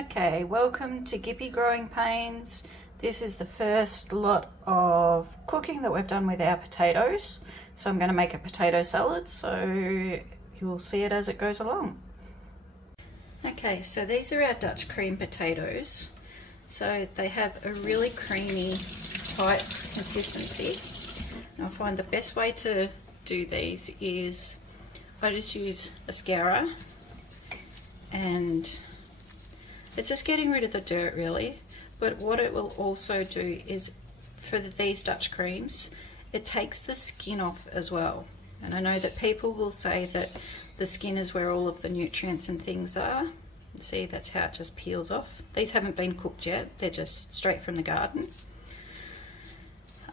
Okay, welcome to Gippy Growing Pains. This is the first lot of cooking that we've done with our potatoes. So I'm going to make a potato salad, so you'll see it as it goes along. Okay, so these are our Dutch cream potatoes. So they have a really creamy, tight consistency. And I find the best way to do these is I just use a scourer, and it's just getting rid of the dirt really, but what it will also do is for these Dutch creams, it takes the skin off as well. And I know that people will say that the skin is where all of the nutrients and things are. See, that's how it just peels off. These haven't been cooked yet, they're just straight from the garden.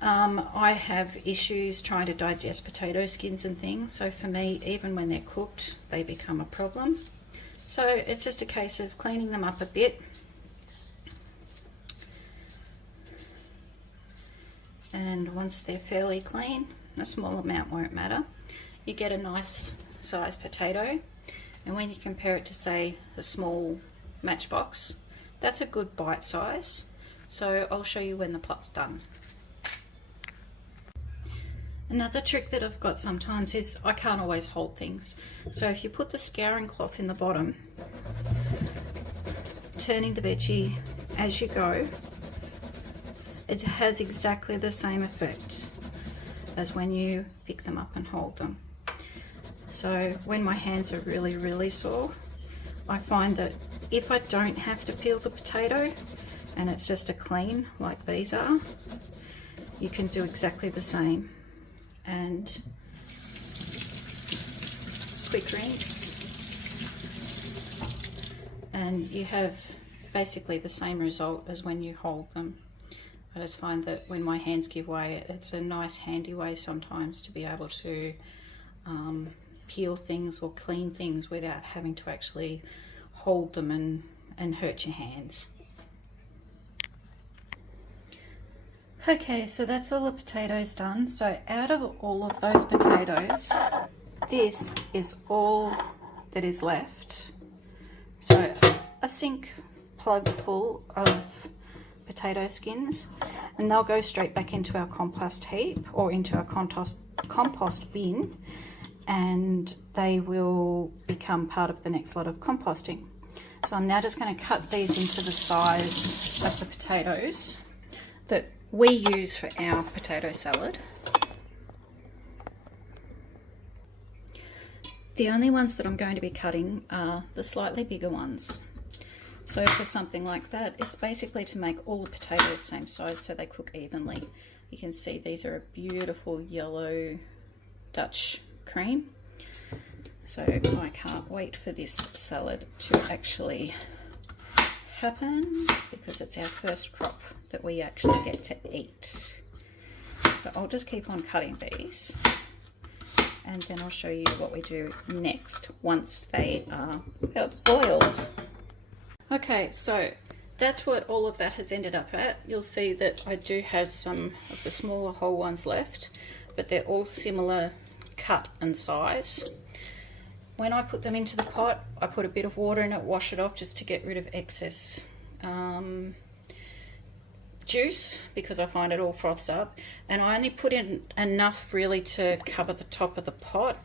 I have issues trying to digest potato skins and things, so for me, even when they're cooked, they become a problem. So it's just a case of cleaning them up a bit. And once they're fairly clean, a small amount won't matter, you get a nice sized potato. And when you compare it to, say, a small matchbox, that's a good bite size. So I'll show you when the pot's done. Another trick that I've got sometimes is I can't always hold things. So if you put the scouring cloth in the bottom, turning the veggie as you go, it has exactly the same effect as when you pick them up and hold them. So when my hands are really sore, I find that if I don't have to peel the potato and it's just a clean like these are, you can do exactly the same. And quick rinse, and you have basically the same result as when you hold them. I just find that when my hands give way, it's a nice handy way sometimes to be able to peel things or clean things without having to actually hold them and hurt your hands. Okay, so that's all the potatoes done. So out of all of those potatoes, this is all that is left. So a sink plug full of potato skins, and they'll go straight back into our compost heap or into our compost bin, and they will become part of the next lot of composting. So I'm now just going to cut these into the size of the potatoes that we use for our potato salad. The only ones that I'm going to be cutting are the slightly bigger ones. So for something like that, it's basically to make all the potatoes the same size so they cook evenly. You can see these are a beautiful yellow Dutch cream. So I can't wait for this salad to actually happen, because it's our first crop that we actually get to eat. So I'll just keep on cutting these, and then I'll show you what we do next once they are boiled. Okay, so that's what all of that has ended up at. You'll see that I do have some of the smaller whole ones left, but they're all similar cut and size. When I put them into the pot, I put a bit of water in it, wash it off just to get rid of excess juice, because I find it all froths up, and I only put in enough really to cover the top of the pot.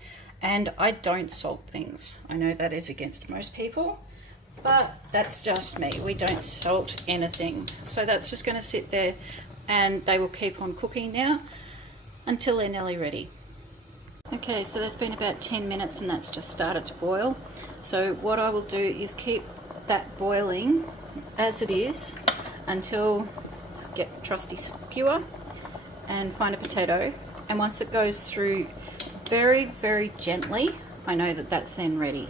And I don't salt things. I know that is against most people, but that's just me. We don't salt anything. So that's just going to sit there, and they will keep on cooking now until they're nearly ready. Okay, so that's been about 10 minutes and that's just started to boil. So what I will do is keep that boiling as it is until I get a trusty skewer and find a potato. And once it goes through very gently, I know that that's then ready.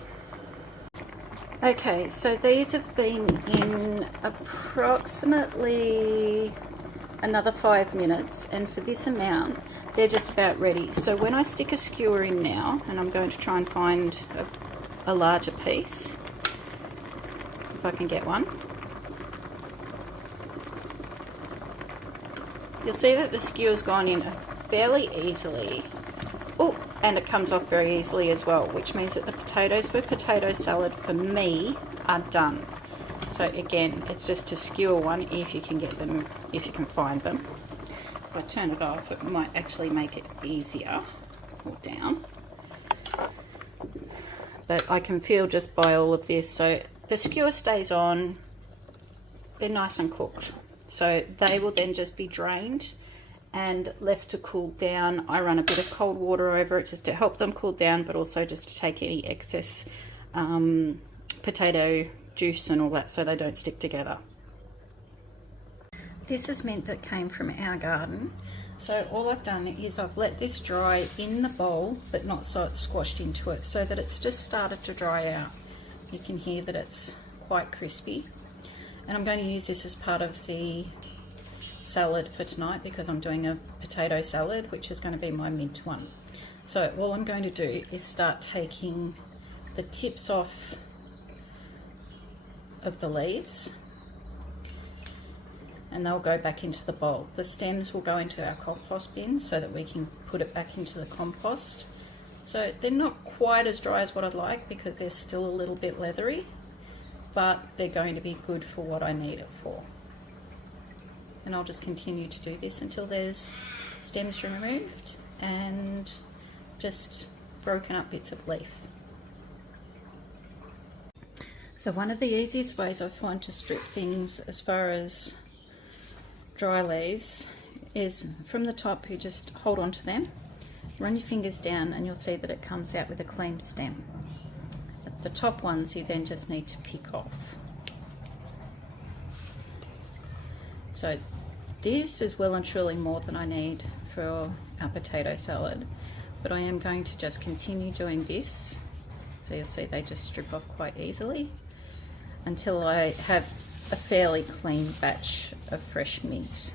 Okay, so these have been in approximately another 5 minutes, and for this amount, they're just about ready. So when I stick a skewer in now, and I'm going to try and find a larger piece, if I can get one, you'll see that the skewer's gone in fairly easily. Oh, and it comes off very easily as well, which means that the potatoes for potato salad for me are done. So again, it's just to skewer one if you can get them, if you can find them. If I turn it off, it might actually make it easier, or down. But I can feel just by all of this, so the skewer stays on, they're nice and cooked. So they will then just be drained and left to cool down. I run a bit of cold water over it just to help them cool down, but also just to take any excess potato juice and all that so they don't stick together. This is mint that came from our garden. So all I've done is I've let this dry in the bowl, but not so it's squashed into it, so that it's just started to dry out. You can hear that it's quite crispy. And I'm going to use this as part of the salad for tonight because I'm doing a potato salad, which is going to be my mint one. So all I'm going to do is start taking the tips off of the leaves, and they'll go back into the bowl. The stems will go into our compost bin so that we can put it back into the compost. So they're not quite as dry as what I'd like because they're still a little bit leathery, but they're going to be good for what I need it for. And I'll just continue to do this until there's stems removed and just broken up bits of leaf. So one of the easiest ways I find to strip things as far as dry leaves is from the top. You just hold on to them, run your fingers down, and you'll see that it comes out with a clean stem. The top ones you then just need to pick off. So this is well and truly more than I need for our potato salad, but I am going to just continue doing this. So you'll see they just strip off quite easily until I have a fairly clean batch of fresh mint.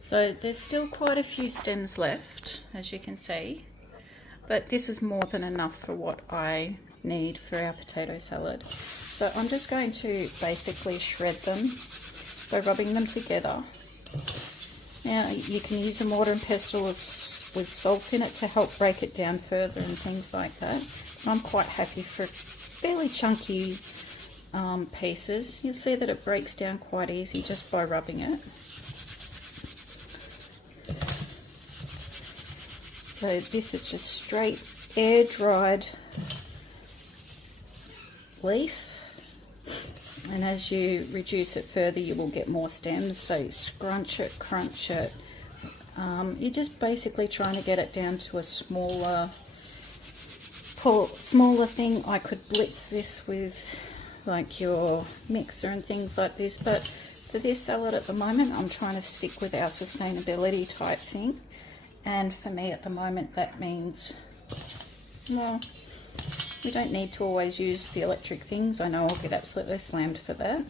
So there's still quite a few stems left, as you can see, but this is more than enough for what I need for our potato salad. So I'm just going to basically shred them by rubbing them together. Now you can use a mortar and pestle with salt in it to help break it down further and things like that. I'm quite happy for fairly chunky pieces. You'll see that it breaks down quite easy just by rubbing it. So this is just straight air dried leaf, and as you reduce it further you will get more stems, so you scrunch it, crunch it. You're just basically trying to get it down to a smaller thing. I could blitz this with like your mixer and things like this, but for this salad at the moment I'm trying to stick with our sustainability type thing. And for me at the moment that means, well, we don't need to always use the electric things. I know I'll get absolutely slammed for that,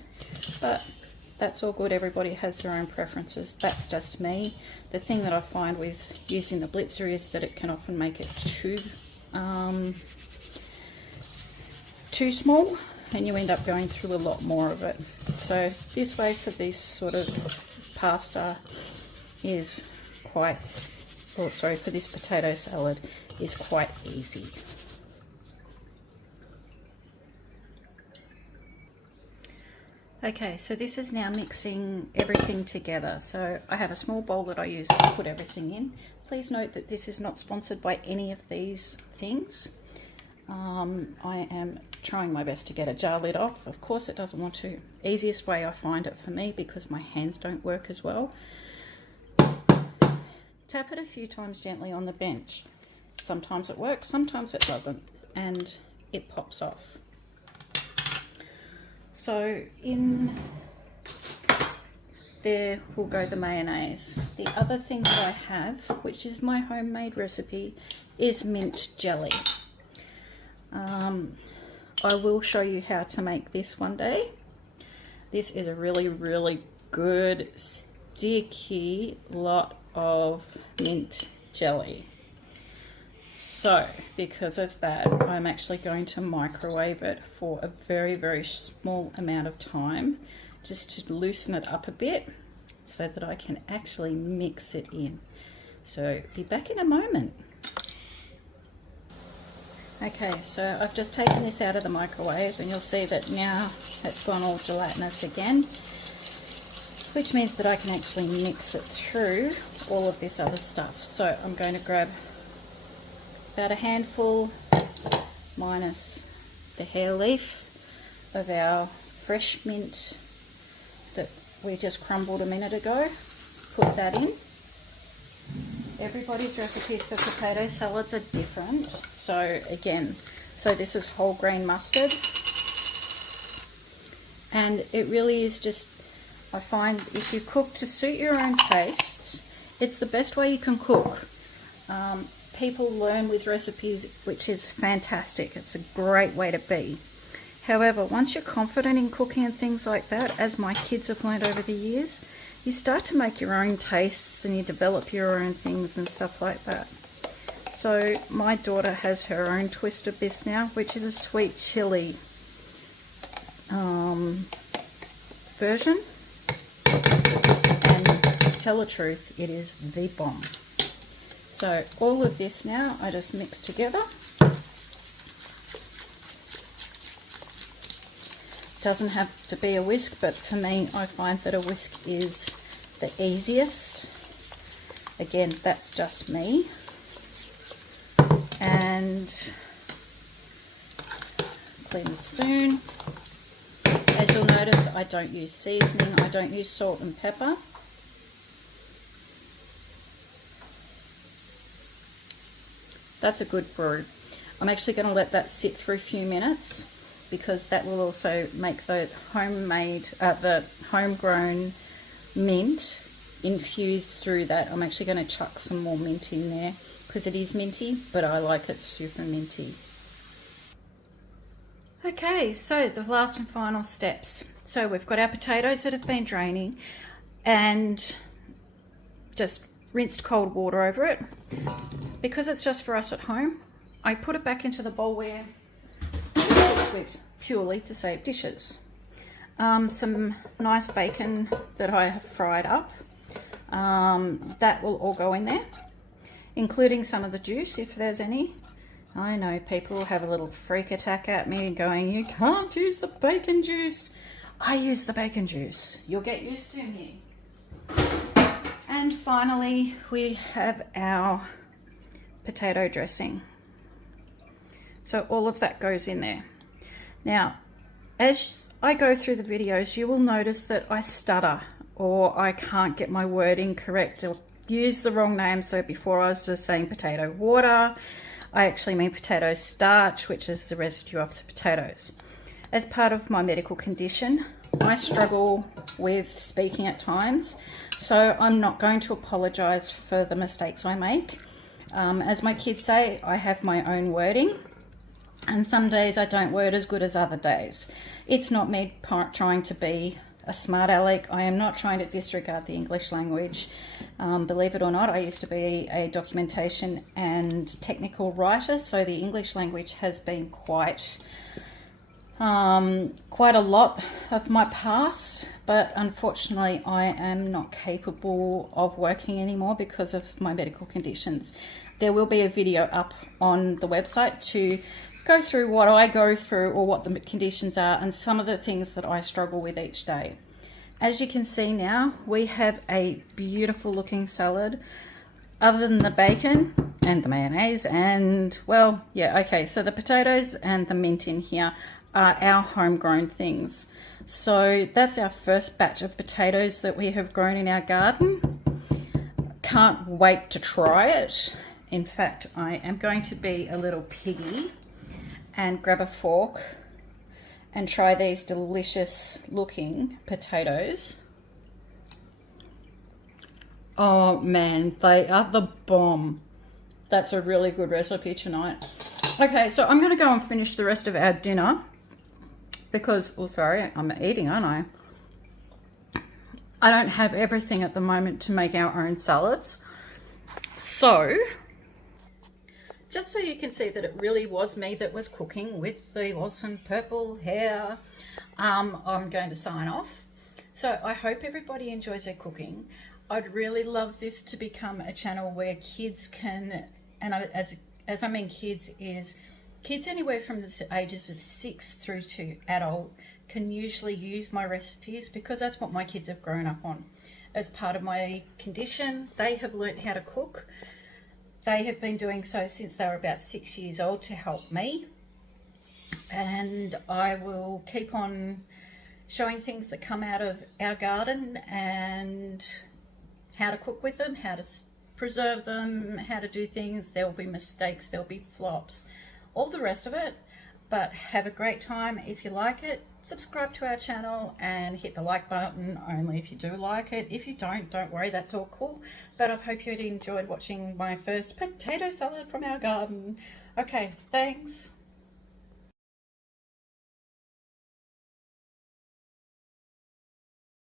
but that's all good. Everybody has their own preferences. That's just me. The thing that I find with using the blitzer is that it can often make it too small, and you end up going through a lot more of it. So this way for this sort of pasta is quite, for this potato salad is quite easy. Okay, so this is now mixing everything together. So I have a small bowl that I use to put everything in. Please note that this is not sponsored by any of these things. I am trying my best to get a jar lid off. Of course it doesn't want to. Easiest way I find it for me, because my hands don't work as well. Tap it a few times gently on the bench. Sometimes it works, sometimes it doesn't, and it pops off. So in there will go the mayonnaise. The other thing that I have, which is my homemade recipe, is mint jelly. I will show you how to make this one day. This is a really, really good sticky lot of mint jelly. So because of that, I'm actually going to microwave it for a very, very small amount of time, just to loosen it up a bit so that I can actually mix it in. So be back in a moment. Okay, so I've just taken this out of the microwave and you'll see that now it's gone all gelatinous again, which means that I can actually mix it through all of this other stuff. So I'm going to grab about a handful, minus the hair leaf, of our fresh mint that we just crumbled a minute ago. Put that in. Everybody's recipes for potato salads are different. So again, this is whole grain mustard. And it really is just, I find if you cook to suit your own tastes, it's the best way you can cook. People learn with recipes, which is fantastic. It's a great way to be. However, once you're confident in cooking and things like that, as my kids have learned over the years, you start to make your own tastes and you develop your own things and stuff like that. So my daughter has her own twist of this now, which is a sweet chili version. And to tell the truth, it is the bomb. So all of this now I just mix together. Doesn't have to be a whisk, but for me I find that a whisk is the easiest. Again, that's just me. And clean the spoon. As you'll notice, I don't use seasoning, I don't use salt and pepper. That's a good brew. I'm actually going to let that sit for a few minutes because that will also make the homegrown mint infuse through that. I'm actually going to chuck some more mint in there because it is minty, but I like it super minty. Okay, so the last and final steps. So we've got our potatoes that have been draining and just rinsed cold water over it. Because it's just for us at home, I put it back into the bowl where it's with purely to save dishes. Some nice bacon that I have fried up, that will all go in there, including some of the juice if there's any. I know people will have a little freak attack at me going, you can't use the bacon juice. I use the bacon juice. You'll get used to me. And finally, we have our potato dressing. So all of that goes in there. Now, as I go through the videos, you will notice that I stutter or I can't get my wording correct or use the wrong name. So before I was just saying potato water, I actually mean potato starch, which is the residue of the potatoes. As part of my medical condition, I struggle with speaking at times, so I'm not going to apologize for the mistakes I make. As my kids say, I have my own wording, and some days I don't word as good as other days. It's not me trying to be a smart aleck. I am not trying to disregard the English language. Believe it or not, I used to be a documentation and technical writer, so the English language has been quite a lot of my past, but unfortunately I am not capable of working anymore because of my medical conditions. There will be a video up on the website to go through what I go through or what the conditions are and some of the things that I struggle with each day. As you can see now, we have a beautiful looking salad. Other than the bacon and the mayonnaise and, well, yeah, okay, so the potatoes and the mint in here are our homegrown things. So that's our first batch of potatoes that we have grown in our garden. Can't wait to try it. In fact, I am going to be a little piggy and grab a fork and try these delicious looking potatoes. Oh man, they are the bomb. That's a really good recipe tonight. Okay, so I'm going to go and finish the rest of our dinner because, oh sorry, I'm eating, aren't I? I don't have everything at the moment to make our own salads. So, just so you can see that it really was me that was cooking with the awesome purple hair, I'm going to sign off. So I hope everybody enjoys their cooking. I'd really love this to become a channel where kids can, and as I mean kids is kids anywhere from the ages of 6 through to adult can usually use my recipes because that's what my kids have grown up on. As part of my condition, they have learnt how to cook. They have been doing so since they were about 6 years old to help me. And I will keep on showing things that come out of our garden and how to cook with them, how to preserve them, how to do things. There will be mistakes, there will be flops, all the rest of it. But have a great time. If you like it, subscribe to our channel and hit the like button only if you do like it. If you don't worry, that's all cool. But I hope you enjoyed watching my first potato salad from our garden. Okay, thanks.